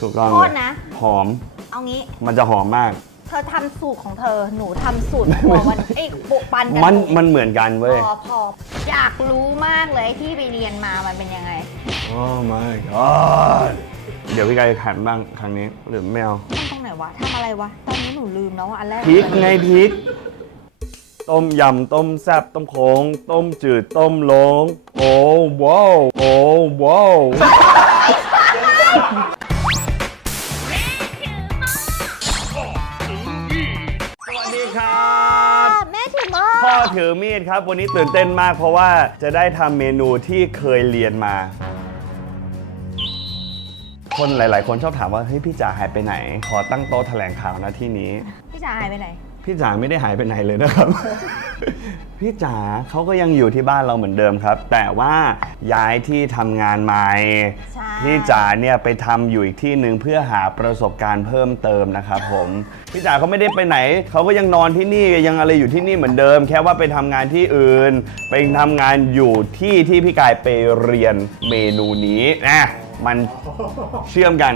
ถูกต้องโทเลษยนะ หอม เอางี้ มันจะหอมมาก เธอทำสูตรของเธอ หนูทำสูตรหัววันเอ้ยปุปันกัมันหมันเหมือนกันเว้ย พอพออยากรู้มากเลยที่ไปเรียนมามันเป็นยังไง โอ้ my god เดี๋ยวพี่กายขันบ้างครั้งนี้หรือไม่เอาทำตรงไหนวะทำอะไรวะ ตอนนี้หนูลืมแล้วว่าอันแรกพริกไงพริก ต้มยำ ต้มแซ่บต้มโค้งต้มจืด ต้มโลง โอ้ว้าวโอ้ว้าว ถือมีดครับ วันนี้ตื่นเต้นมากเพราะว่าจะได้ทำเมนูที่เคยเรียนมา คนหลาย ๆ คนชอบถามว่าเฮ้ยพี่จ๋าหายไปไหน ขอตั้งโต๊ะแถลงข่าวนะที่นี้ พี่จ๋าหายไปไหน พี่จ๋าไม่ได้หายไปไหนเลยนะครับ พี่จ๋าเขาก็ยังอยู่ที่บ้านเราเหมือนเดิมครับ แต่ว่าย้ายที่ทำงานใหม่ ใช่ พี่จ๋าเนี่ยไปทำอยู่อีกที่หนึ่งเพื่อหาประสบการณ์เพิ่มเติมนะครับผม พี่จ๋าเขาไม่ได้ไปไหน เขาก็ยังนอนที่นี่ยังอะไรอยู่ที่นี่เหมือนเดิม แค่ว่าไปทำงานที่อื่น ไปทำงานอยู่ที่ที่พี่กายไปเรียนเมนูนี้นะมันเชื่อมกัน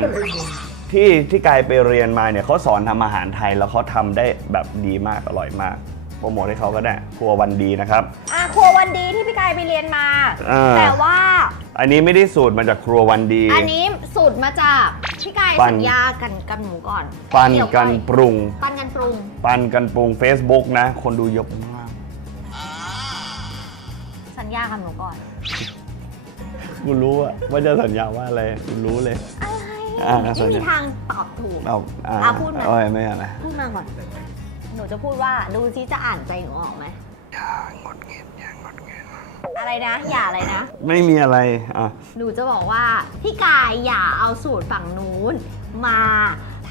ที่ที่กายไปเรียนมาเนี่ยเขาสอนทำอาหารไทยแล้วเขาทำได้แบบดีมากอร่อยมากโปรโมทให้เขาก็ได้ครัววันดีนะครับ อะครัววันดีที่พี่กายไปเรียนมา อ่า แต่ว่า อันนี้ไม่ได้สูตรมาจากครัววันดี อันนี้สูตรมาจาก พี่กายปั่นสัญญากันกับหนูก่อนปันเดี๋ยวกันปรุง ปั้นกันปรุง ปันกันปรุง Facebook นะ คนดูเยอะมากสัญญากับหนูก่อน กูรู้อะว่าจะสัญญาว่าอะไรกูรู้เลย อะไร อ่าไม่สัญมีญาทางตอบถูก เอาอ่าอะพูดมา โอ้ยไม่เอานะพูดมาก่อน หนูจะพูดว่าดูซิจะอ่านใจหนูออกไหมอย่างดเงินอย่างงดเงินอะไรนะ อย่าอะไรนะ ไม่มีอะไรอะหนูจะบอกว่า พี่กายอย่าเอาสูตรฝั่งนู้นมา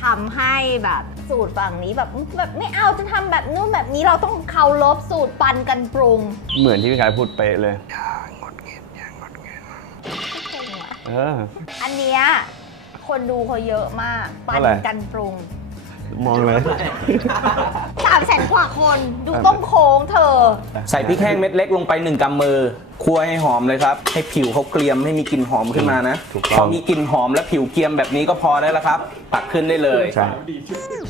ทำให้แบบสูตรฝั่งนี้แบบแบบไม่เอาจะทำแบบนู้นแบบนี้เราต้องเคารพสูตรปันกันปรุงเหมือนที่พี่กายพูดเป๊ะเลยอย่างงดเงินอย่างงดเงินไม่เก่งอะเอออันเนี้ย คนดูเขาเยอะมากปันเท่าไหร่กันปรุง มองเลยสามแสนกว่าคนดูต้มโค้งเธอ ใส่พริกแห้งเม็ดเล็กลงไป1กำมือคั่วให้หอมเลยครับ ให้ผิวเขาเกรียมให้มีกลิ่นหอมขึ้นมานะถูกต้อง พอมีกลิ่นหอมและผิวเกรียมแบบนี้ก็พอได้แล้วครับตักขึ้นได้เลย ใช่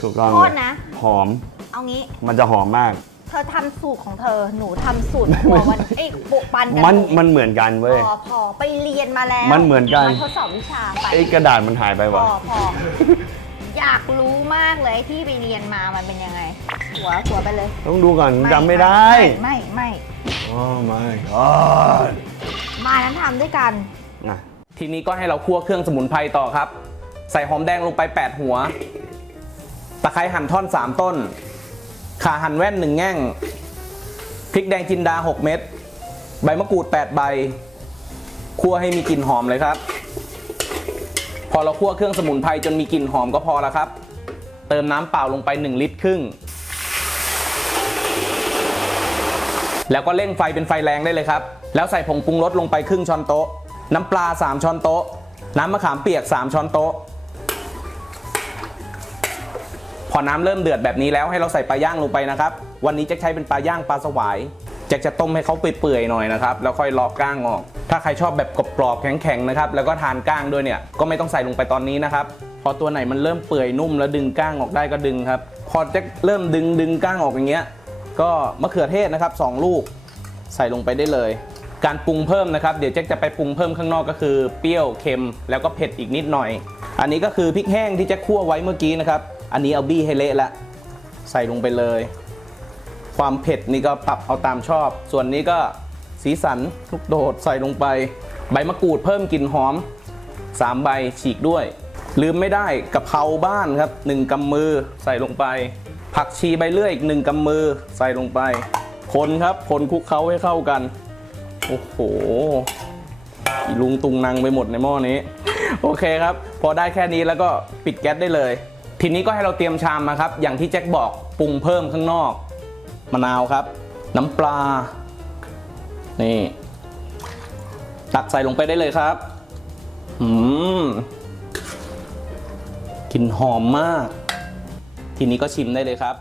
ถูกต้องโทเลษยนะ หอม เอางี้มันจะหอมมากเธอทำสูตรของเธอ หนูทำสูตรหัววันเอ้ยปุปันกัมันหมันเหมือนกันเว้ยพอพอไปเรียนมาแล้วมันเหมือนกันมาทดสอบวิชาไป ไอ้กระดาษมันหายไปพวะ อพอ อยากรู้มากเลยที่ไปเรียนมามันเป็นยังไง หัวหัวไปเลยต้องดูก่อนจำไม่ได้ไม่ไม่โอ้ my god มานั้นทำด้วยกันอะทีนี้ก็ให้เราคั่วเครื่องสมุนไพรต่อครับ ใส่หอมแดงลงไป 8 หัว ตะไคร้หั่นท่อน 3 ต้น ขาหั่นแว่น1แง่ง พริกแดงจินดา 6 เม็ด ใบมะกรูด 8 ใบ คั่วให้มีกลิ่นหอมเลยครับ พอเราคั่วเครื่องสมุนไพรจนมีกลิ่นหอมก็พอแล้วครับ เติมน้ำเปล่าลงไป 1 ลิตรครึ่ง แล้วก็เร่งไฟเป็นไฟแรงได้เลยครับ แล้วใส่ผงปรุงรสลงไปครึ่งช้อนโต๊ะ น้ำปลา 3 ช้อนโต๊ะ น้ำมะขามเปียก 3 ช้อนโต๊ะ พอน้ำเริ่มเดือดแบบนี้แล้วให้เราใส่ปลาย่างลงไปนะครับ วันนี้จะใช้เป็นปลาย่างปลาสวายแจะจะต้มให้เขาเปื่อยๆหน่อยนะครับแล้วค่อยลอกก้างออก ถ้าใครชอบแบบกรอบๆแข็งๆนะครับแล้วก็ทานก้างด้วยเนี่ยก็ไม่ต้องใส่ลงไปตอนนี้นะครับพอตัวไหนมันเริ่มเปื่อยนุ่มแล้วดึงก้างออกได้ก็ดึงครับ พอจะเริ่มดึงดึงก้างออกอย่างเงี้ยก็มะเขือเทศนะครับสองลูกใส่ลงไปได้เลย การปรุงเพิ่มนะครับ เดี๋ยวแจ็คจะไปปรุงเพิ่มข้างนอกก็คือเปรี้ยวเค็มแล้วก็เผ็ดอีกนิดหน่อย อันนี้ก็คือพริกแห้งที่แจ็คคั่วไว้เมื่อกี้นะครับ อันนี้เอาบี้ให้เละละ ใส่ลงไปเลย ความเผ็ดนี่ก็ปรับเอาตามชอบ ส่วนนี้ก็สีสันลูกโดดใส่ลงไป ใบมะกรูดเพิ่มกลิ่นหอม 3 ใบฉีกด้วย ลืมไม่ได้กะเพราบ้านครับ 1กำมือใส่ลงไป ผักชีใบเลื่อยอีก1กำมือใส่ลงไป คนครับคนคลุกเคล้าให้เข้ากัน โอ้โหลุงตุงนางไปหมดในหม้อนี้ โอเคครับ พอได้แค่นี้แล้วก็ปิดแก๊สได้เลย ทีนี้ก็ให้เราเตรียมชามมาครับ อย่างที่แจ็คบอกปรุงเพิ่มข้างนอก มะนาวครับ น้ำปลา นี่ ตักใส่ลงไปได้เลยครับ อืมกลิ่นหอมมาก ทีนี้ก็ชิมได้เลยครับ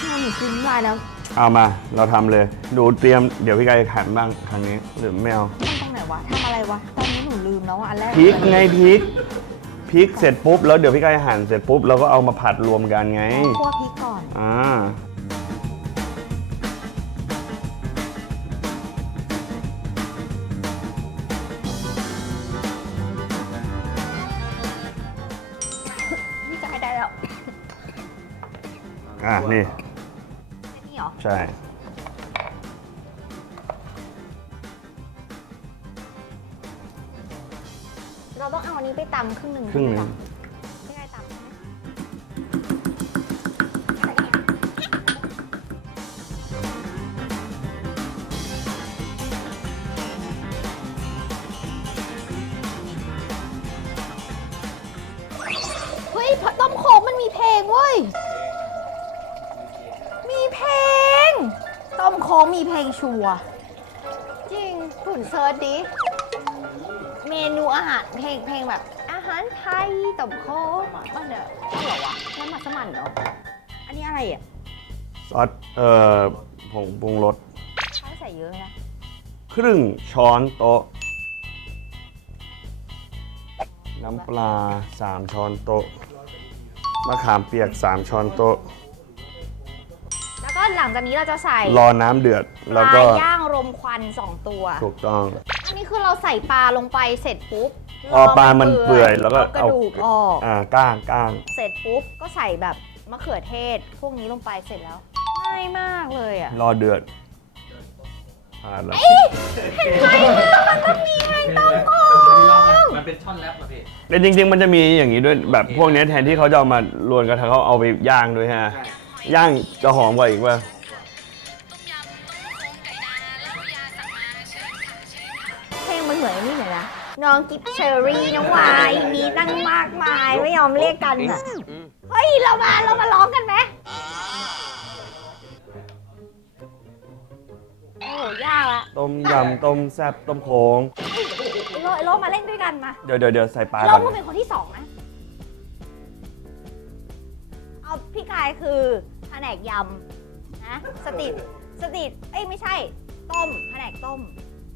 ข้าวหนูกินน้ำลายแล้ว เอามา เราทำเลย ดูเตรียม เดี๋ยวพี่กายขันบ้างครั้งนี้ หรือไม่เอาทำตรงไหน วะทำอะไรวะ ตอนนี้หนูลืมแล้วอะอันแรกพริกไงพริกพริกเสร็จปุ๊บแล้วเดี๋ยวพี่กายหั่นเสร็จปุ๊บเราก็เอามาผัดรวมกันไงคั่วพริกก่อน อ่าพี่จะให้ได้แล้ว อะนี่แค่นี้เหรอ ใช่ ตำครึ่งหนึ่งครึ่งหนึ่ง พี่ไก่ตำใช่ไหมเฮ้ยต้มโขงมันมีเพลงเว้ย มีเพลง ต้มโค้งมีเพลงชัวร์จริงขุนเซิร์ชดิ เมนูอาหารเพลงเพลงแบบอาหารไทยต้มโค้งมันเด้ออะไรวะน้ำมันสมันเหรอ อันนี้อะไรอะซอสเอ่อผงปรุงรสใช้ใส่เยอะไหมนะครึ่งช้อนโต๊ะ น้ำปลา 3 ช้อนโต๊ะมะขามเปียก 3 ช้อนโต๊ะ แล้วก็หลังจากนี้เราจะใส่รอน้ำเดือดปแล้วลาก็ย่างรมควัน 2 ตัว ถูกต้อง อันนี้คือเราใส่ปลาลงไปเสร็จปุ๊บ พอปลามันเปื่อยแล้วก็กระเอาดูกออกอ่าก้างก้างเสร็จปุ๊บก็ใส่แบบมะเขือเทศ พวกนี้ลงไปเสร็จแล้วง่ายมากเลยอะรอเดือดผ่านแล้วมันเป็นช่อนแรปเหรอพี่แต่จริง ๆ มันจะมีอย่างนี้ด้วยแบบพวกเนี้ยแทนที่เขาจะเอามาลวนกระทะเขาเอาไปย่างด้วยฮะใช่ย่างจะหอมกว่าอีกว่าเพลงมันเหมือนไอ้นี่เหมือนนะ น้องกิฟเชอรี่น้องวายมีตั้งมากมายไม่ยอมเรียกกันอะเฮ้ยเรามาเรามาร้องกันไหมโอ้โหยากละต้มยำต้มแซ่บต้มโค้งไอโลไอโลมาเล่นด้วยกันมาเดี๋ยวเดี๋ยวเดี๋ยวใส่ปลาโลก่อนมึงเป็นคนที่สองนะเอาพี่กายคือแผนกยำนะสตรีทสตรีทเอ้ยไม่ใช่ ต้มแผนกต้ม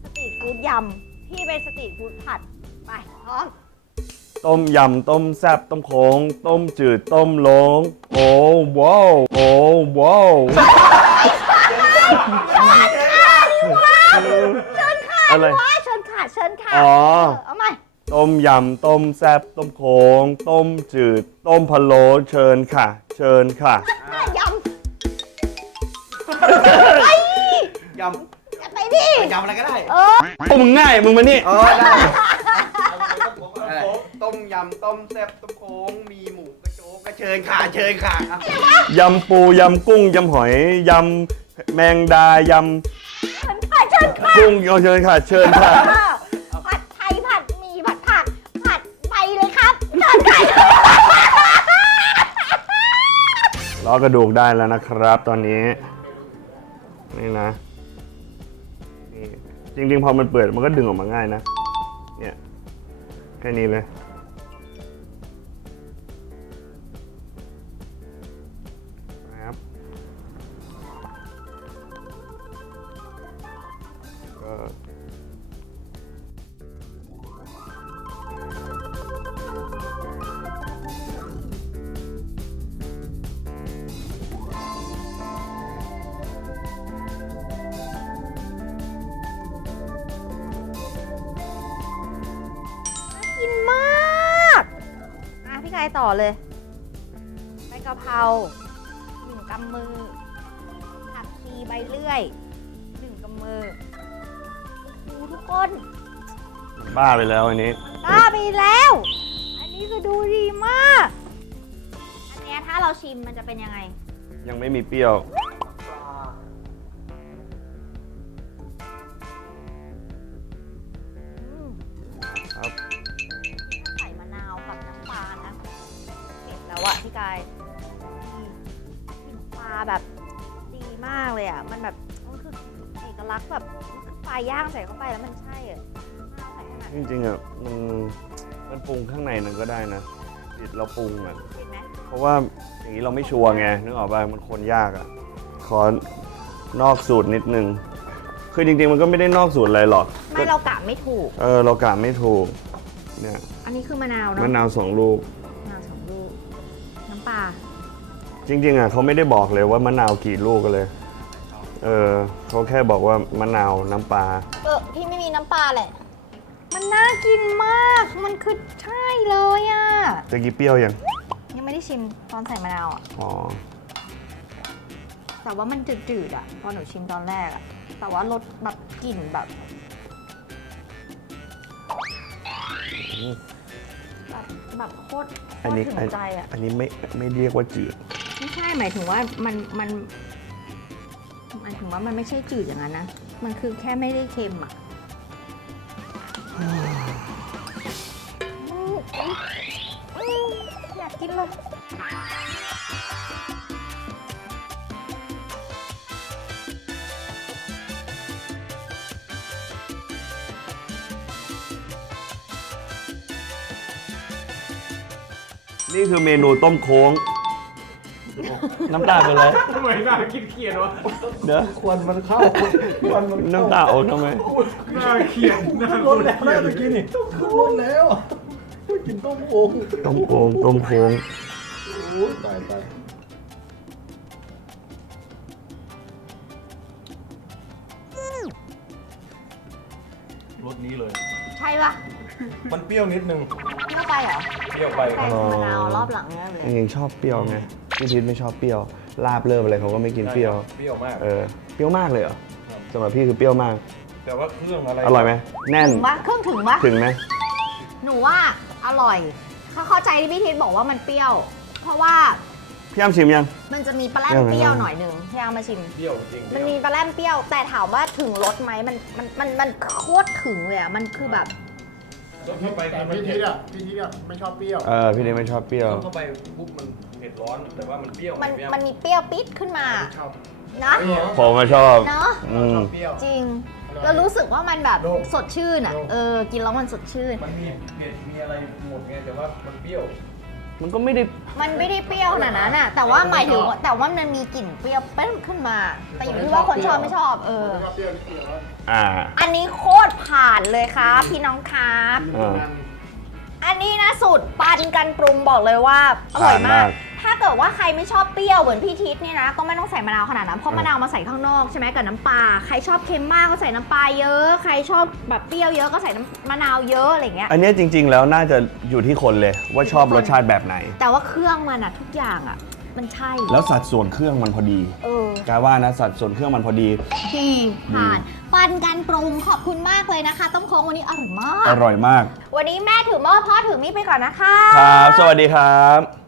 สตรีทฟู้ดยำ พี่เป็นสตรีทฟู้ดผัด ไปพร้อม ต้มยำ ต้มแซ่บต้มโค้งต้มจืด ต้มโลง โอ้ว้าวโอ้ว้าวอะไร ว้าเชิญค่ะเชิญค่ะอ๋อ เเอาใหม่ต้มยำ ต้มแซ่บต้มโค้งต้มจืด ต้มพะโล้เชิญค่ะ เชิญค่ะยยำ ไปดิำยำอะไรก็ได้เออพวกมึงง่ายมึงมานี่ เออได้อะไรต้มยำต้มแซ่บต้มโค้งมีหมูกระโจกกระเชิญขาเชิญขาอะยำปูยำกุ้งยำหอยยำแมงดายเชิญค่ะเชิญค่ะำกุ้งเอาเชิญค่ะ เชิญค่ะเออผัดไทยผัดหมี่ผัดผักผัดไปเลยครับเชิญค่ะล้อกระดูกได้แล้วนะครับ ตอนนี้ นี่นะนี่ จริงๆ พอมันเปิดมันก็ดึงออกมาง่ายนะ เนี่ย แค่นี้เลย ต่อเลยใบกะเพราหนึ่งกำมือผักชีใบเลื่อยหนึ่งกำมือดูทุกคนบ้าไปแล้วอันนี้บ้าไปแล้ว อันนี้คือดูดีมาก อันเนี้ยถ้าเราชิมมันจะเป็นยังไง ยังไม่มีเปรี้ยว ก็ได้นะติดเราปรุงอะเห็นไหมเพราะว่าอย่างนี้เราไม่ชัวร์ไงนึกออกป่ะมันคนยากอะขอนอกสูตรนิดนึงคือจริงๆมันก็ไม่ได้นอกสูตรอะไรหรอกไม่เรากะไม่ถูก เออเรากะไม่ถูกเนี่ยอันนี้คือมะนาวเนาะมะนาวสองลูก มะนาวสองลูก น้ำปลาจริงๆอะเขาไม่ได้บอกเลยว่ามะนาวกี่ลูกกันเลย เออเขาแค่บอกว่ามะนาวน้ำปลาเออพี่ไม่มีน้ำปลาแหละ มันน่ากินมาก มันคือใช่เลยอะจะกี้เปรี้ยวยัง ยังไม่ได้ชิมตอนใส่มะนาวอะอ๋อ แต่ว่ามันจืดๆอะพอหนูชิมตอนแรกอะแต่ว่ารสแบบกลิ่นแบบแบบแบบโคตรโคอันตรนี้ถึอันงใจอะอันนี้ไม่ไม่เรียกว่าจืด ไม่ใช่หมายถึงว่ามันมันหมายถึงว่ามันไม่ใช่จืดอย่างนั้นนะ มันคือแค่ไม่ได้เค็มอะ อยากกินเลยนี่คือเมนูต้มโค้ง น้ำตาเป็นไรทำไมน่ากินเขียนวะเด้อควันมันเข้าควันมันน้ำตาออกทำไมน่าเขียนน่าร้อนแล้วนะเมื่อกี้นี่ร้อนแล้วกินต้มโอ่งต้มโค้งต้มโค้งโอ้ยตายตายรสนี้เลย ใช่ปะมันเปรี้ยวนิดนึงเที่ยวไปเหรอเปรี้ยวไปใส่มะนาวรอบหลังเนี่ยเลยจริงๆชอบเปรี้ยวไง พี่ทิศไม่ชอบเปรี้ยว ลาบเลิบอะไรเขาก็ไม่กินเปรี้ยว เปรี้ยวมาก เออ เปรี้ยวมากเลยเหรอสำหรับพี่คือเปรี้ยวมาก แต่ว่าเครื่องอะไร อร่อยไหมแน่น ถึงปะเครื่องถึงปะถึงไหมหนูว่าอร่อยถ้าเข้าใจที่พี่ทิศบอกว่ามันเปรี้ยว เพราะว่าพี่อ้ำชิมยัง มันจะมีปลาแรมเออเปรี้ยวหน่อยหนึ่งพี่เอามาชิม เปรี้ยวจริงมันมีปลาแรมเปรี้ยว แต่ถามว่าถึงรสไหมมันมันมันมันโคตรถึงเลยอะ มันคือแบบต้มเข้าไปแต่พี่ทิศอะพี่ทิศอะไม่ชอบเปรี้ยว เออ พี่ทิศไม่ชอบเปรี้ยวต้มเข้าไปปุ๊บมันเผ็ดร้อน แต่ว่ามันเปรี้ยวมันไเปรี้ยวมันมีเปรี้ยวปิดขึ้นมาชอบนะผมมาชอบเนาะอืม เปรี้ยว จริงแล้วรู้สึกว่ามันแบบโล่งสดชื่นอะโล่ง เออกินแล้วมันสดชื่น มันมีเผ็ดมีอะไรหมดไงแต่ว่ามันเปรี้ยว มันก็ไม่ได้ มันไม่ได้เปรี้ยวขนาดนั้นอะแต่ว่าหมายถึงว่าแต่ว่ามันมีกลิ่นเปรี้ยวเป้นขึ้นมา แต่อยู่ที่ว่าคนชอบไม่ชอบเออไม่ชอบเปรี้ยวนิดเดียวแล้วอ่า อันนี้โคตรผ่านเลยครับพี่น้องครับอ่าอันนี้นะสูตรปันกันปรุงบอกเลยว่าอร่อยมาก ผ่านมาก ถ้าเกิดว่าใครไม่ชอบเปรี้ยวเหมือนพี่ทิศเนี่ยนะ ก็ไม่ต้องใส่มะนาวขนาดนั้น เพราะมะนาวมาใส่ข้างนอกใช่ไหมกับน้ำปลา ใครชอบเค็มมากก็ใส่น้ำปลาเยอะ ใครชอบแบบเปรี้ยวเยอะก็ใส่น้ำมะนาวเยอะอะไรอย่างเงี้ย อันเนี้ยจริง ๆ แล้วน่าจะอยู่ที่คนเลยว่าชอบรสชาติแบบไหน แต่ว่าเครื่องมันอะทุกอย่างอะมันใช่ แล้วสัดส่วนเครื่องมันพอดีเออ กายว่านะสัดส่วนเครื่องมันพอดี ดีผ่านปันกันปรุงขอบคุณมากเลยนะคะ ต้มโค้งวันนี้อร่อยมากอร่อยมากวันนี้แม่ถือหม้อพ่อถือมีดไปก่อนนะคะ ครับ สวัสดีครับ